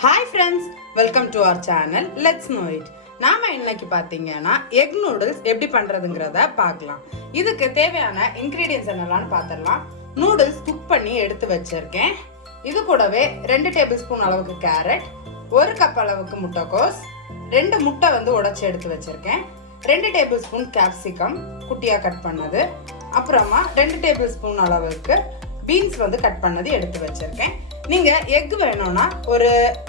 Hi friends, welcome to our channel. Let's know it. நாம இன்னைக்கு பாத்தீங்கன்னா எக் நூடுல்ஸ் எப்படி பண்றதுங்கறத பார்க்கலாம். இதுக்கு தேவையான இன்கிரிடியன்ட்ஸ் என்னெல்லாம் பார்த்தறலாம். நூடுல்ஸ் குக் பண்ணி எடுத்து வச்சிருக்கேன். இது கூடவே 2 டேபிள் ஸ்பூன் அளவுக்கு கேரட், 1 கப் அளவுக்கு முட்டைக்கோஸ், 2 முட்டை உடைச்சு எடுத்து வச்சிருக்கேன். 2 டேபிள் ஸ்பூன் கேப்சிகம் குட்டியா கட் பண்ணது, அப்புறமா 2 டேபிள் ஸ்பூன் அளவுக்கு பீன்ஸ் கட் பண்ணது எடுத்து வச்சிருக்கேன். நீங்க எக் வேணும்னா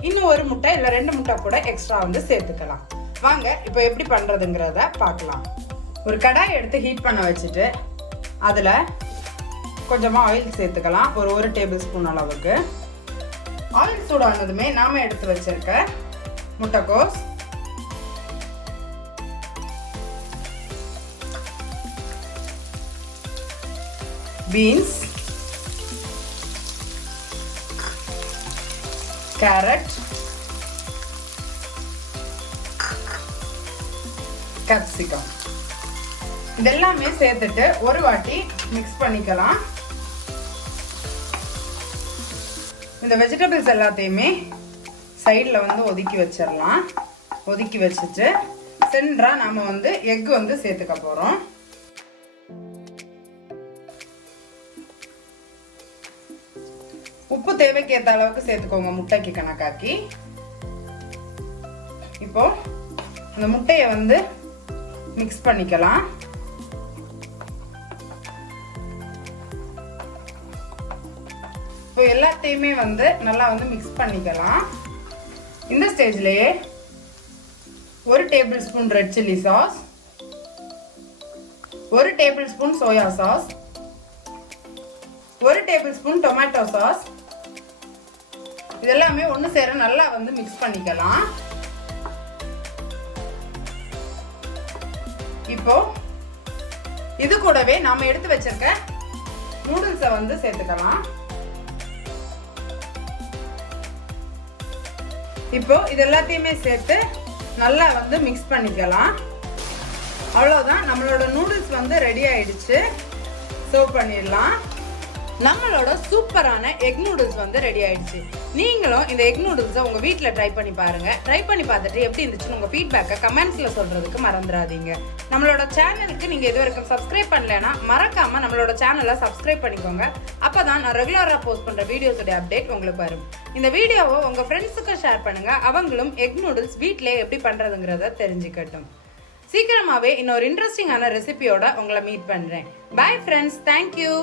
இன்னும் ஒரு முட்டை இல்ல 2 முட்டை கூட எக்ஸ்ட்ரா சேர்த்துக்கலாம். வாங்க இப்போ எப்படி பண்றதுங்கறத பார்க்கலாம். ஒரு கடாய் எடுத்து ஹீட் பண்ண வச்சுட்டு அதுல கொஞ்சமா ஆயில் சேர்த்துக்கலாம். ஒரு 1 டேபிள் ஸ்பூன் அளவுக்கு. ஆயில் சூடானதுமே நாம எடுத்து வச்சிருக்க முட்டைக்கோஸ், பீன்ஸ், கேரட், கேப்சிகம் இதெல்லாமே சேர்த்துட்டு ஒரு வாட்டி மிக்ஸ் பண்ணிக்கலாம். இந்த வெஜிடபிள்ஸ் எல்லாத்தையுமே சைடில் ஒதுக்கி வச்சிடலாம். ஒதுக்கி வச்சுட்டு சென்டரா நாம எக் சேர்த்துக்க போறோம். உப்பு தேவைக்கு ஏற்ற அளவுக்கு சேர்த்துக்கோங்க, முட்டைக்கு கணக்காக்கி. இப்போ அந்த முட்டையை மிக்ஸ் பண்ணிக்கலாம். இப்போ எல்லாத்தையுமே நல்லா மிக்ஸ் பண்ணிக்கலாம். இந்த ஸ்டேஜ்லயே 1 table spoon red chilli sauce, 1 table spoon soya sauce, 1 table spoon tomato sauce இதெல்லாமே ஒன்று சேர நல்லா மிக்ஸ் பண்ணிக்கலாம். இப்போ இது கூடவே நாம எடுத்து வச்சிருக்க நூடுல்ஸை சேர்த்துக்கலாம். இப்போ இது எல்லாத்தையுமே சேர்த்து நல்லா மிக்ஸ் பண்ணிக்கலாம். அவ்வளவுதான், நம்மளோட நூடுல்ஸ் ரெடி ஆயிடுச்சு. சர்வ் பண்ணிடலாம். நம்மளோட சூப்பரான எக் நூடுல்ஸ் ரெடி ஆயிடுச்சு. நீங்களும் இந்த எக் நூடுல்ஸை உங்க வீட்டில் ட்ரை பண்ணி பாருங்க. ட்ரை பண்ணி பார்த்துட்டு எப்படி இருந்துச்சுன்னு உங்க ஃபீட்பேக்கை கமெண்ட்ஸ்ல சொல்றதுக்கு மறந்துடாதீங்க. நம்மளோட சேனலுக்கு நீங்க இது வரைக்கும் சப்ஸ்கிரைப் பண்ணலைன்னா மறக்காம நம்மளோட சேனலை சப்ஸ்கிரைப் பண்ணிக்கோங்க. அப்பதான் நான் ரெகுலரா போஸ்ட் பண்ற வீடியோஸோட அப்டேட் உங்களுக்கு வரும். இந்த வீடியோவை உங்க ஃப்ரெண்ட்ஸுக்கு ஷேர் பண்ணுங்க. அவங்களும் எக் நூடுல்ஸ் வீட்டிலே எப்படி பண்றதுங்கிறத தெரிஞ்சுக்கட்டும். சீக்கிரமாவே இன்னொரு இன்ட்ரெஸ்டிங்கான ரெசிபியோட உங்களை மீட் பண்றேன். Bye friends, thank you.